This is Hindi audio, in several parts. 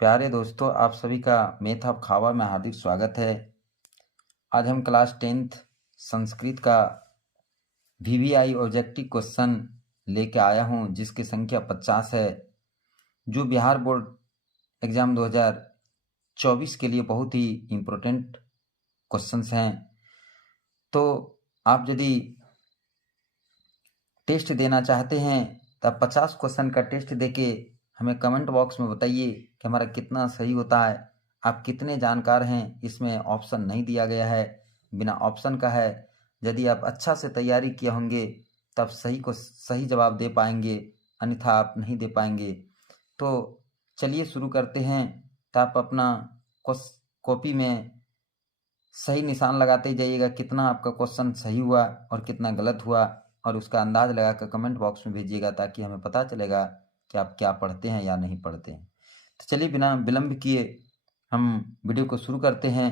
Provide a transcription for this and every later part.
प्यारे दोस्तों, आप सभी का मैथ ऑफ खावा में हार्दिक स्वागत है। आज हम क्लास 10th संस्कृत का वीवीआई ऑब्जेक्टिव क्वेश्चन लेके आया हूँ, जिसकी संख्या 50 है, जो बिहार बोर्ड एग्ज़ाम 2024 के लिए बहुत ही इम्पोर्टेंट क्वेश्चंस हैं। तो आप यदि टेस्ट देना चाहते हैं तो आप 50 क्वेश्चन का टेस्ट देके हमें कमेंट बॉक्स में बताइए कि हमारा कितना सही होता है, आप कितने जानकार हैं। इसमें ऑप्शन नहीं दिया गया है, बिना ऑप्शन का है। यदि आप अच्छा से तैयारी किए होंगे तब सही जवाब दे पाएंगे, अन्यथा आप नहीं दे पाएंगे। तो चलिए शुरू करते हैं। तो आप अपना कॉपी में सही निशान लगाते जाइएगा, कितना आपका क्वेश्चन सही हुआ और कितना गलत हुआ, और उसका अंदाज लगाकर कमेंट बॉक्स में भेजिएगा, ताकि हमें पता चलेगा कि आप क्या पढ़ते हैं या नहीं पढ़ते हैं। तो चलिए बिना विलंब किए हम वीडियो को शुरू करते हैं।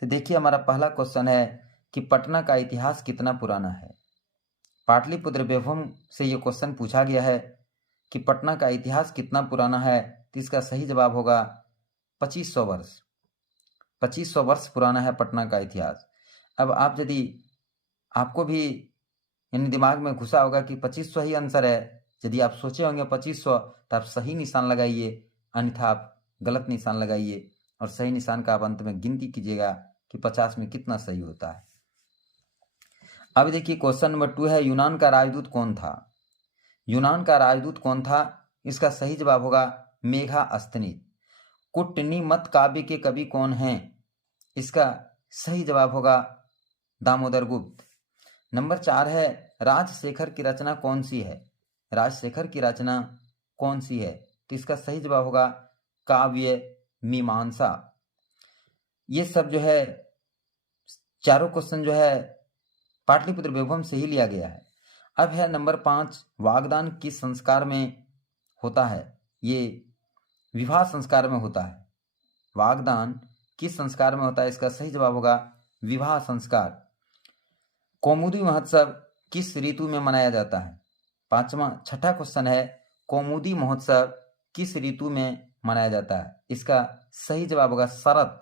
तो देखिए, हमारा पहला क्वेश्चन है कि पटना का इतिहास कितना पुराना है। पाटलिपुत्र वैभव से ये क्वेश्चन पूछा गया है कि पटना का इतिहास कितना पुराना है। तो इसका सही जवाब होगा 2500 वर्ष। 2500 वर्ष पुराना है पटना का इतिहास। अब आप यदि आपको भी यानी दिमाग में घुसा होगा कि 2500 ही आंसर है, यदि आप सोचे होंगे 2500 तो आप सही निशान लगाइए, अन्यथा आप गलत निशान लगाइए और सही निशान का आप अंत में गिनती कीजिएगा कि 50 में कितना सही होता है। अब देखिए, क्वेश्चन नंबर 2 है, यूनान का राजदूत कौन था। यूनान का राजदूत कौन था, इसका सही जवाब होगा मेघास्थनीज। कुट्टिनिमत काव्य के कवि कौन हैं, इसका सही जवाब होगा दामोदर गुप्त। नंबर 4 है, राजशेखर की रचना कौन सी है। राजशेखर की रचना कौन सी है, तो इसका सही जवाब होगा काव्य मीमांसा। ये सब जो है चारों क्वेश्चन जो है पाटलिपुत्र वैभव से ही लिया गया है। अब है नंबर 5, वागदान किस संस्कार में होता है। ये विवाह संस्कार में होता है। वागदान किस संस्कार में होता है, इसका सही जवाब होगा विवाह संस्कार। कौमुदी महोत्सव किस ऋतु में मनाया जाता है। छठा क्वेश्चन है, कौमुदी महोत्सव किस ऋतु में मनाया जाता है, इसका सही जवाब होगा शरत।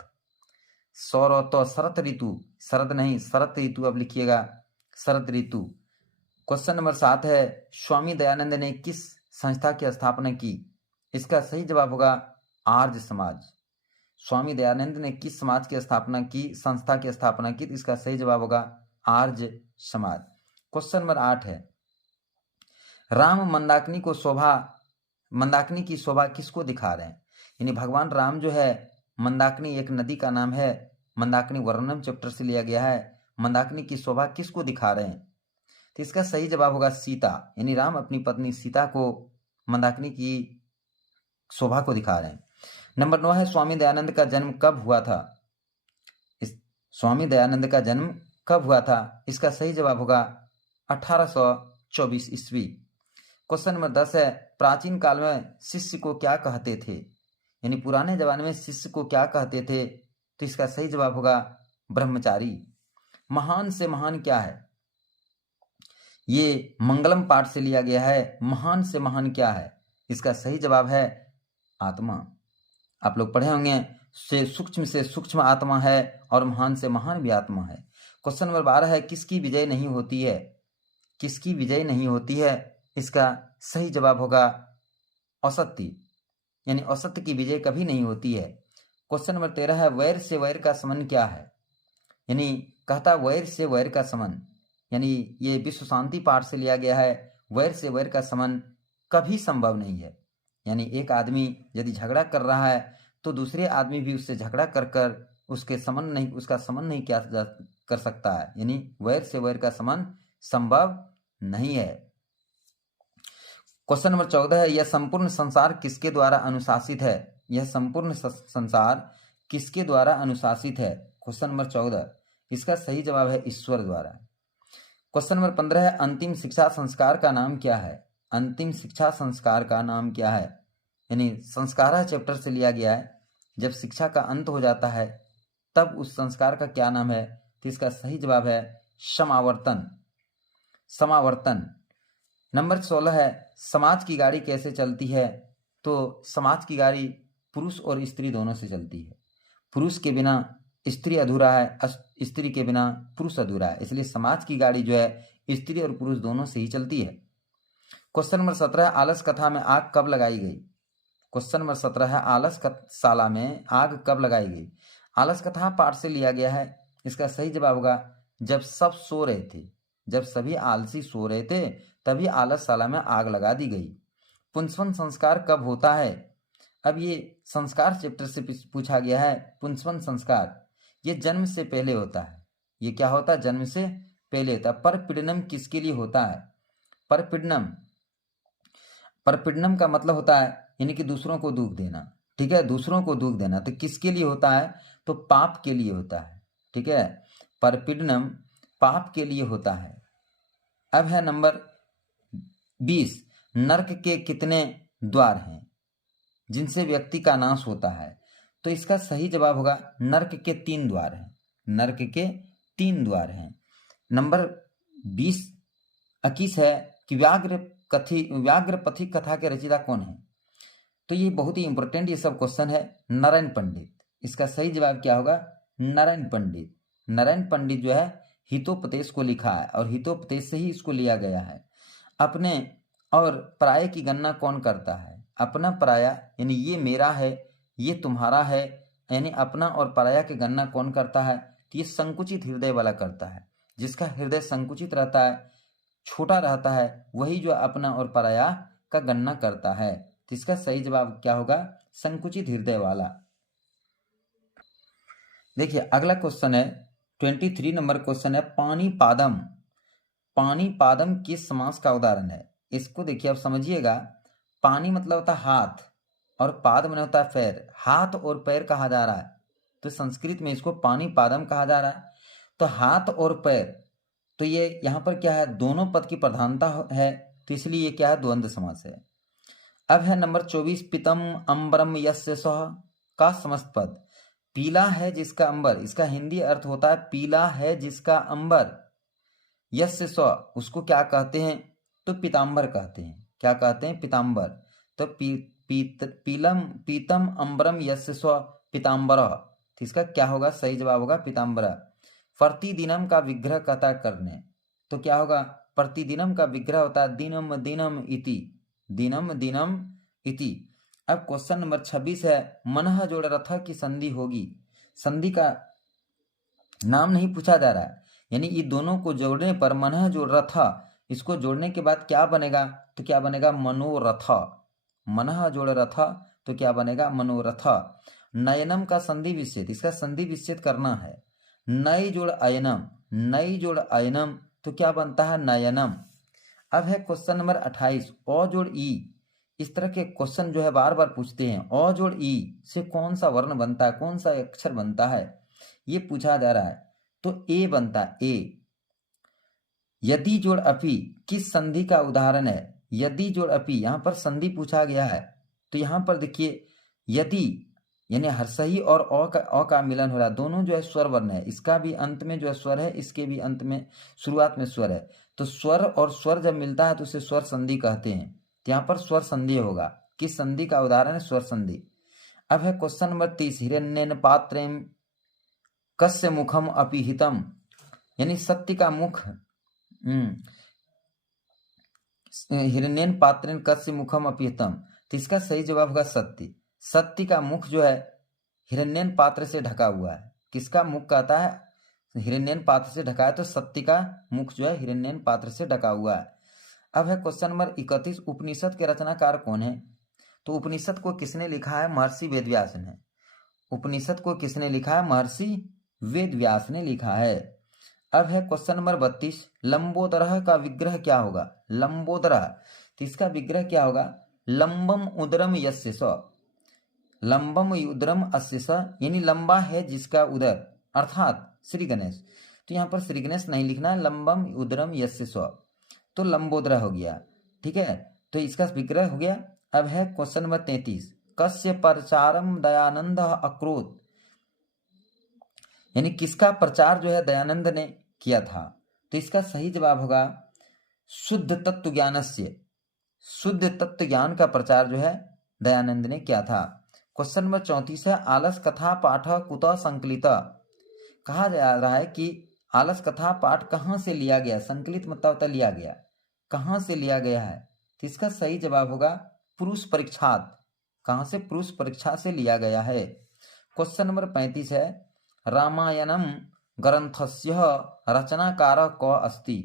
शरत ऋतु, शरद नहीं शरत ऋतु, अब लिखिएगा शरद ऋतु। क्वेश्चन नंबर 7 है, स्वामी दयानंद ने किस संस्था की स्थापना की, इसका सही जवाब होगा आर्य समाज। स्वामी दयानंद ने किस समाज की स्थापना की, संस्था की स्थापना की, इसका सही जवाब होगा आर्य समाज। क्वेश्चन नंबर 8 है, राम मंदाकिनी की शोभा किसको दिखा रहे हैं। यानी भगवान राम जो है, मंदाकिनी एक नदी का नाम है, मंदाकिनी वर्णनम चैप्टर से लिया गया है। मंदाकिनी की शोभा किसको दिखा रहे हैं, तो इसका सही जवाब होगा सीता। यानी राम अपनी पत्नी सीता को मंदाकिनी की शोभा को दिखा रहे हैं। नंबर 9 है, स्वामी दयानंद का जन्म कब हुआ था। स्वामी दयानंद का जन्म कब हुआ था, इसका सही जवाब होगा 1824 ईस्वी। क्वेश्चन नंबर 10 है, प्राचीन काल में शिष्य को क्या कहते थे। यानी पुराने जमाने में शिष्य को क्या कहते थे, तो इसका सही जवाब होगा ब्रह्मचारी। महान से महान क्या है, ये मंगलम पाठ से लिया गया है। महान से महान क्या है, इसका सही जवाब है आत्मा। आप लोग पढ़े होंगे, से सूक्ष्म आत्मा है और महान से महान भी आत्मा है। क्वेश्चन नंबर 12 है, किसकी विजय नहीं होती है। किसकी विजय नहीं होती है, इसका सही जवाब होगा असत्य। यानी असत्य की विजय कभी नहीं होती है। क्वेश्चन नंबर 13 है, वैर से वैर का समन क्या है। यानी कहता वैर से वैर का समन, यानी ये विश्व शांति पाठ से लिया गया है। वैर से वैर का समन कभी संभव नहीं है। यानी एक आदमी यदि झगड़ा कर रहा है तो दूसरे आदमी भी उससे झगड़ा कर उसका समन नहीं किया कर सकता है। यानी वैर से वैर का समन संभव नहीं है। क्वेश्चन नंबर 14 है, यह संपूर्ण संसार किसके द्वारा अनुशासित है। यह संपूर्ण संसार किसके द्वारा अनुशासित है, क्वेश्चन नंबर 14, इसका सही जवाब है ईश्वर द्वारा। क्वेश्चन नंबर 15 है, अंतिम शिक्षा संस्कार का नाम क्या है। अंतिम शिक्षा संस्कार का नाम क्या है। यानी संस्कार चैप्टर से लिया गया है। जब शिक्षा का अंत हो जाता है तब उस संस्कार का क्या नाम है, तो इसका सही जवाब है समावर्तन। समावर्तन। नंबर 16 है, समाज की गाड़ी कैसे चलती है। तो समाज की गाड़ी पुरुष और स्त्री दोनों से चलती है। पुरुष के बिना स्त्री अधूरा है, स्त्री के बिना पुरुष अधूरा है। इसलिए समाज की गाड़ी जो है स्त्री और पुरुष दोनों से ही चलती है। क्वेश्चन नंबर 17, आलस कथा में आग कब लगाई गई? क्वेश्चन नंबर 17 है, आलस शाला में आग कब लगाई गई? आलस कथा पाठ से लिया गया है। इसका सही जवाब होगा जब सब सो रहे थे, जब सभी आलसी सो रहे थे तभी आलस शाला में आग लगा दी गई। पुंसवन संस्कार कब होता है? अब ये संस्कार चैप्टर से पूछा गया है। पुंसवन संस्कार ये जन्म से पहले होता है। ये क्या होता है? जन्म से पहले होता है। परपीडनम किसके लिए होता है? परपीडनम का मतलब होता है यानी कि दूसरों को दुख देना। ठीक है, दूसरों को दुख देना। तो किसके लिए होता है? तो पाप के लिए होता है। ठीक है, परपीडनम पाप के लिए होता है। अब है नंबर 20, नरक के कितने द्वार हैं जिनसे व्यक्ति का नाश होता है? तो इसका सही जवाब होगा नरक के 3 द्वार हैं। नरक के 3 द्वार हैं। नंबर 20 21 है कि व्याघ्रपथी कथा के रचयिता कौन है? तो ये बहुत ही इंपॉर्टेंट ये सब क्वेश्चन है। नारायण पंडित। इसका सही जवाब क्या होगा? नारायण पंडित। नारायण पंडित जो है हितोपदेश को लिखा है और हितोपदेश से ही इसको लिया गया है। अपने और पराये की गणना कौन करता है? अपना पराया यानी ये मेरा है, ये तुम्हारा है, यानी अपना और पराया की गणना कौन करता है? तो ये संकुचित हृदय वाला करता है। जिसका हृदय संकुचित रहता है, छोटा रहता है, वही जो अपना और पराया का गणना करता है। तो इसका सही जवाब क्या होगा? संकुचित हृदय वाला। देखिए अगला क्वेश्चन है 23 नंबर क्वेश्चन है, पाणिपादम। पाणिपादम किस समास का उदाहरण है? इसको देखिए, अब समझिएगा। पानी मतलब होता है हाथ और पाद मतलब होता है पैर। हाथ और पैर कहा जा रहा है तो संस्कृत में इसको पाणिपादम कहा जा रहा है। तो हाथ और पैर, तो ये यहाँ पर क्या है? दोनों पद की प्रधानता है, तो इसलिए ये क्या है? द्वंद्व समास है। अब है नंबर 24, पीतम अंबरम यस्य सः का समस्त पद। पीला है जिसका अंबर, इसका हिंदी अर्थ होता है पीला है जिसका अंबर। यस्य स, उसको क्या कहते हैं? तो पीतांबर कहते हैं। क्या कहते हैं? पीतांबर। तो पीतम अंबरम यस्य स पीतांबर। तो इसका क्या होगा? सही जवाब होगा पीतांबर। प्रतिदिनम का विग्रह कथा करने, तो क्या होगा? प्रतिदिनम का विग्रह होता है दिनम दिनम इति। दिनम दिनम इति। अब क्वेश्चन नंबर 26 है, मनः जोड़ रथ की संधि होगी। संधि का नाम नहीं पूछा जा रहा है, यानी ये दोनों को जोड़ने पर मनः जोड़ रथ, इसको जोड़ने के बाद क्या बनेगा? तो क्या बनेगा? मनोरथ। मनः जोड़ रथ तो क्या बनेगा? मनोरथ। नयनम का संधि विच्छेद, इसका संधि विच्छेद करना है। नई जोड़ अयनम, नई जोड़ अयनम तो क्या बनता है? नयनम। अब है क्वेश्चन नंबर 28, अ जोड़ ई। इस तरह के क्वेश्चन जो है बार बार पूछते हैं। अ जोड़ ई से कौन सा वर्ण बनता है, कौन सा अक्षर बनता है, ये पूछा जा रहा है। तो ए बनता है, ए। यदि जोड़ अपि किस संधि का उदाहरण है? यदि जोड़ अपि, यहां पर संधि पूछा गया है। तो यहां पर देखिए, यदि यानी हर्षही और अ का मिलन हो रहा है। दोनों जो है स्वर वर्ण है, इसका भी अंत में जो है स्वर है, इसके भी अंत में शुरुआत में स्वर है। तो स्वर और स्वर जब मिलता है तो उसे स्वर संधि कहते हैं। तो यहाँ पर स्वर संधि होगा। किस संधि का उदाहरण है? स्वर संधि। अब है क्वेश्चन नंबर 30, हिरण्यन पात्रेम कस्य मुखम अपिहितम, यानी सत्य का मुख। हिरण्यन पात्रेन कस्य मुखम अपिहितम, तो इसका सही जवाब होगा सत्य। सत्य का मुख जो है हिरण्यन पात्र से ढका हुआ है। किसका मुख कहता है? हिरण्यन पात्र से ढका है, तो सत्य का मुख जो है हिरण्यन पात्र से ढका हुआ है। अब है क्वेश्चन नंबर 31, उपनिषद के रचनाकार कौन है? तो उपनिषद को किसने लिखा है? महर्षि वेदव्यास ने। उपनिषद को किसने लिखा है? महर्षि वेदव्यास ने लिखा है। अब है क्वेश्चन नंबर 32, लंबोदरः का विग्रह क्या होगा? लंबोदरः, तो इसका विग्रह क्या होगा? लंबम उदरम यस्य स। लंबम उदरम अस्य स, यानी लंबा है जिसका उदर, अर्थात श्री गणेश। तो यहाँ पर श्री गणेश नहीं लिखना है, लंबम उदरम यस्य स, तो लंबोदरा हो गया। ठीक है, तो इसका विग्रह हो गया। अब है क्वेश्चन नंबर 33, कस्य प्रचारम दयानंद अक्रोध, यानी किसका प्रचार जो है दयानंद ने किया था? तो इसका सही जवाब होगा शुद्ध तत्व ज्ञानस्य। शुद्ध तत्व ज्ञान का प्रचार जो है दयानंद ने किया था। क्वेश्चन नंबर 34 है आलस कथा पाठ कुतः संकलित। कहा जा रहा है कि आलस कथा पाठ कहाँ से लिया गया, संकलित मतलब होता लिया गया, कहाँ से लिया गया है, तो इसका सही जवाब होगा पुरुष परीक्षात। कहाँ से? पुरुष परीक्षा से लिया गया है। क्वेश्चन नंबर 35 है रामायणम ग्रंथस्य रचनाकार कौ अस्ति।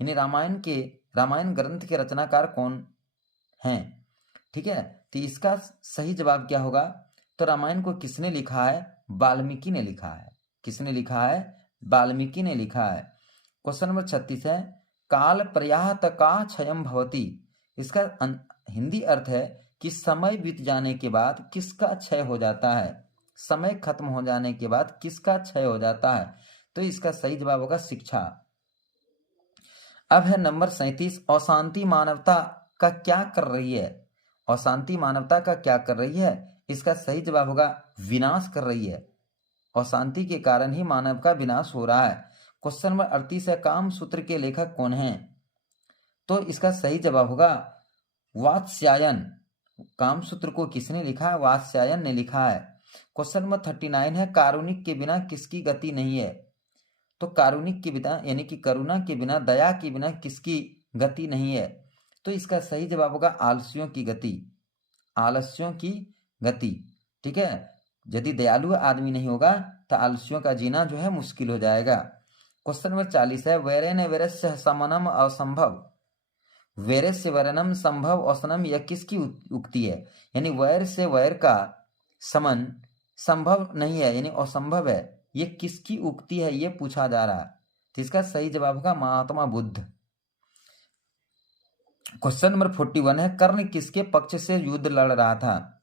यानी रामायण ग्रंथ के रचनाकार कौन हैं? ठीक है, तो इसका सही जवाब क्या होगा? तो रामायण को किसने लिखा है? वाल्मीकि ने लिखा है। किसने लिखा है? वाल्मीकि ने लिखा है। क्वेश्चन नंबर 36 है काल पर्याहत का क्षयम भवति। इसका हिंदी अर्थ है कि समय बीत जाने के बाद किसका क्षय हो जाता है। समय खत्म हो जाने के बाद किसका क्षय हो जाता है? तो इसका सही जवाब होगा शिक्षा। अब है नंबर 37 अशांति मानवता का क्या कर रही है? अशांति मानवता का क्या कर रही है? इसका सही जवाब होगा विनाश कर रही है। अशांति के कारण ही मानव का विनाश हो रहा है। क्वेश्चन नंबर 38 है काम सूत्र के लेखक कौन हैं? तो इसका सही जवाब होगा वात्स्यायन। काम सूत्र को किसने लिखा है? वात्स्यायन ने लिखा है। क्वेश्चन नंबर 39 है कारुणिक के बिना किसकी गति नहीं है? तो कारुणिक के बिना यानी कि करुणा के बिना, दया के बिना किसकी गति नहीं है? तो इसका सही जवाब होगा आलस्यों की गति। आलस्यों की गति। ठीक है, यदि दयालु आदमी नहीं होगा तो आलस्यों का जीना जो है मुश्किल हो जाएगा। क्वेश्चन नंबर 40 है वैरेन वैरस्य समनम असंभव। वैर से वैरनम संभव औसनम, यह किसकी उक्ति है? यानी वैर से वैर का समन संभव नहीं है यानी असंभव है, ये किसकी उक्ति है ये पूछा जा रहा है। तो इसका सही जवाब होगा महात्मा बुद्ध। क्वेश्चन नंबर 41 है कर्ण किसके पक्ष से युद्ध लड़ रहा था?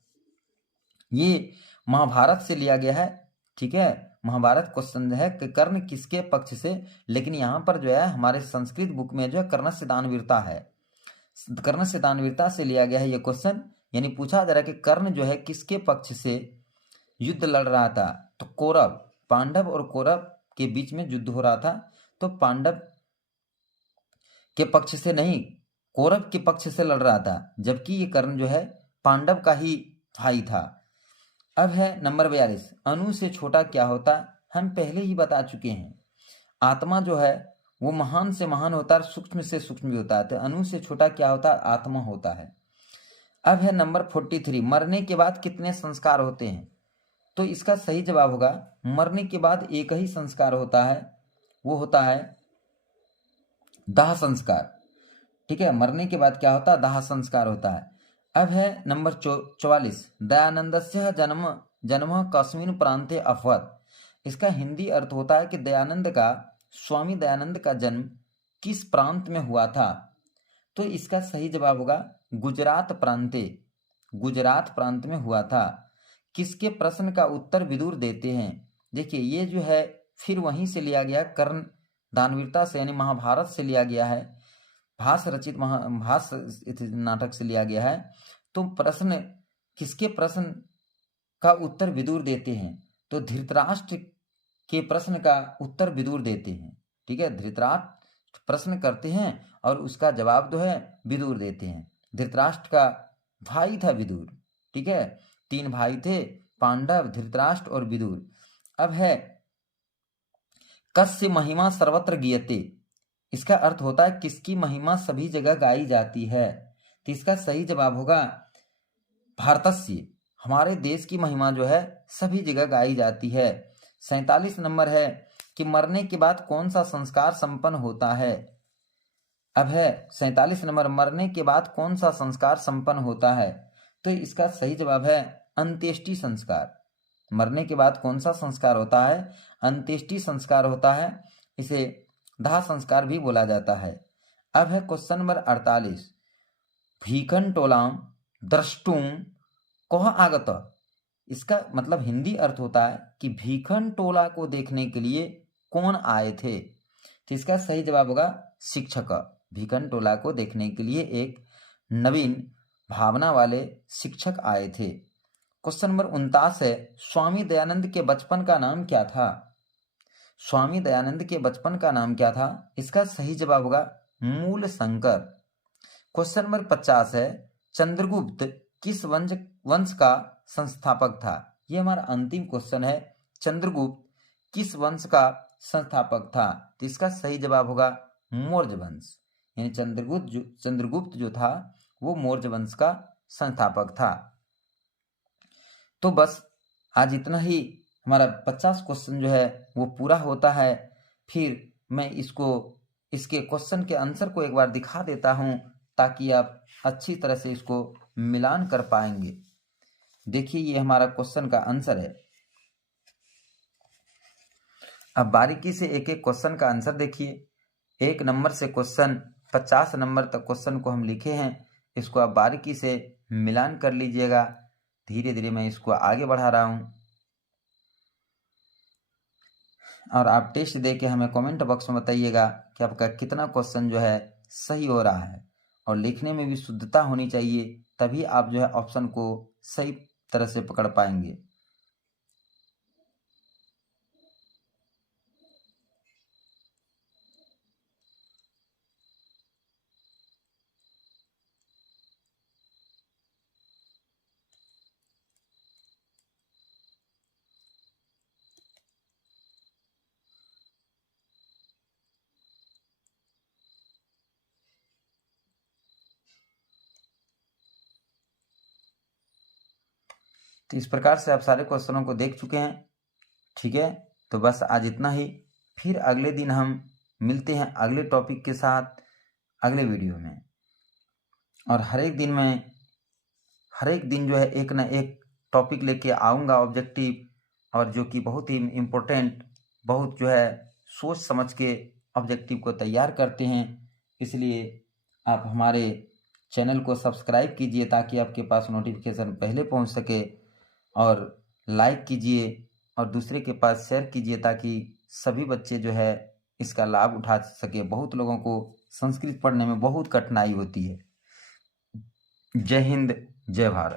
ये महाभारत से लिया गया है। ठीक है, महाभारत क्वेश्चन है कि कर्ण किसके पक्ष से, लेकिन यहाँ पर जो है हमारे संस्कृत बुक में जो है कर्णस्य दानवीरता है। कर्णस्य दानवीरता से लिया गया है ये क्वेश्चन। यानी पूछा जा रहा है कि कर्ण जो है किसके पक्ष से युद्ध लड़ रहा था? तो कौरव, पांडव और कौरव के बीच में युद्ध हो रहा था। तो पांडव के पक्ष से नहीं, कौरव के पक्ष से लड़ रहा था, जबकि ये कर्ण जो है पांडव का ही भाई था। अब है नंबर 42 अणु से छोटा क्या होता? हम पहले ही बता चुके हैं, आत्मा जो है वो महान से महान होता है, सूक्ष्म से सूक्ष्म भी होता है। तो अणु से छोटा क्या होता है? आत्मा होता है। अब है नंबर 43 मरने के बाद कितने संस्कार होते हैं? तो इसका सही जवाब होगा मरने के बाद एक ही संस्कार होता है, वो होता है दाह संस्कार। ठीक है, मरने के बाद क्या होता है? दाह संस्कार होता है। अब है नंबर 44 दयानंदस्य जन्म कस्मिन् प्रान्ते अभवत्। इसका हिंदी अर्थ होता है कि स्वामी दयानंद का जन्म किस प्रांत में हुआ था? तो इसका सही जवाब होगा गुजरात प्रांते। गुजरात प्रांत में हुआ था। किसके प्रश्न का उत्तर विदुर देते हैं? देखिए ये जो है फिर वहीं से लिया गया, कर्ण दानवीरता से यानी महाभारत से लिया गया है, भास रचित भास नाटक से लिया गया है। तो प्रश्न किसके प्रश्न का उत्तर विदुर देते हैं? तो धृतराष्ट्र के प्रश्न का उत्तर विदुर देते हैं। ठीक है, धृतराष्ट्र प्रश्न करते हैं और उसका जवाब जो है विदुर देते हैं। धृतराष्ट्र का भाई था विदुर। ठीक है, 3 भाई थे, पांडव, धृतराष्ट्र और विदुर। अब है कस्य महिमा सर्वत्र गीयते। इसका अर्थ होता है किसकी महिमा सभी जगह गाई जाती है। तो इसका सही जवाब होगा भारतस्य, हमारे देश की महिमा जो है सभी जगह गाई जाती है। 47 नंबर है कि मरने के बाद कौन सा संस्कार संपन्न होता है? अब है 47 नंबर मरने के बाद कौन सा संस्कार संपन्न होता है? तो इसका सही जवाब है अंत्येष्टि संस्कार। मरने के बाद कौन सा संस्कार होता है? अंत्येष्टि संस्कार होता है। इसे दाह संस्कार भी बोला जाता है। अब है क्वेश्चन नंबर 48 भीखन टोलाम द्रष्टुम कह आगत। इसका मतलब हिंदी अर्थ होता है कि भीखन टोला को देखने के लिए कौन आए थे? तो इसका सही जवाब होगा शिक्षक। भीखन टोला को देखने के लिए एक नवीन भावना वाले शिक्षक आए थे। क्वेश्चन नंबर 49 है स्वामी दयानंद के बचपन का नाम क्या था? स्वामी दयानंद के बचपन का नाम क्या था? इसका सही जवाब होगा मूल शंकर। क्वेश्चन नंबर 50 है चंद्रगुप्त किस वंश का संस्थापक था? ये हमारा अंतिम क्वेश्चन है। चंद्रगुप्त किस वंश का संस्थापक था? तो इसका सही जवाब होगा मौर्य वंश। यानी चंद्रगुप्त जो था वो मौर्य वंश का संस्थापक था। तो बस आज इतना ही। हमारा 50 क्वेश्चन जो है वो पूरा होता है। फिर मैं इसके क्वेश्चन के आंसर को एक बार दिखा देता हूं ताकि आप अच्छी तरह से इसको मिलान कर पाएंगे। देखिए ये हमारा क्वेश्चन का आंसर है। अब बारीकी से एक एक क्वेश्चन का आंसर देखिए। 1 नंबर से क्वेश्चन 50 नंबर तक क्वेश्चन को हम लिखे हैं। इसको आप बारीकी से मिलान कर लीजिएगा। धीरे धीरे मैं इसको आगे बढ़ा रहा हूं और आप टेस्ट दे के हमें कमेंट बॉक्स में बताइएगा कि आपका कितना क्वेश्चन जो है सही हो रहा है। और लिखने में भी शुद्धता होनी चाहिए, तभी आप जो है ऑप्शन को सही तरह से पकड़ पाएंगे। तो इस प्रकार से आप सारे क्वेश्चनों को देख चुके हैं। ठीक है, तो बस आज इतना ही। फिर अगले दिन हम मिलते हैं अगले टॉपिक के साथ अगले वीडियो में। और हर एक दिन जो है एक ना एक टॉपिक लेके आऊँगा ऑब्जेक्टिव, और जो कि बहुत ही इम्पोर्टेंट, बहुत जो है सोच समझ के ऑब्जेक्टिव को तैयार करते हैं। इसलिए आप हमारे चैनल को सब्सक्राइब कीजिए ताकि आपके पास नोटिफिकेशन पहले पहुंच सके, और लाइक कीजिए और दूसरे के पास शेयर कीजिए ताकि सभी बच्चे जो है इसका लाभ उठा सके। बहुत लोगों को संस्कृत पढ़ने में बहुत कठिनाई होती है। जय हिंद, जय भारत।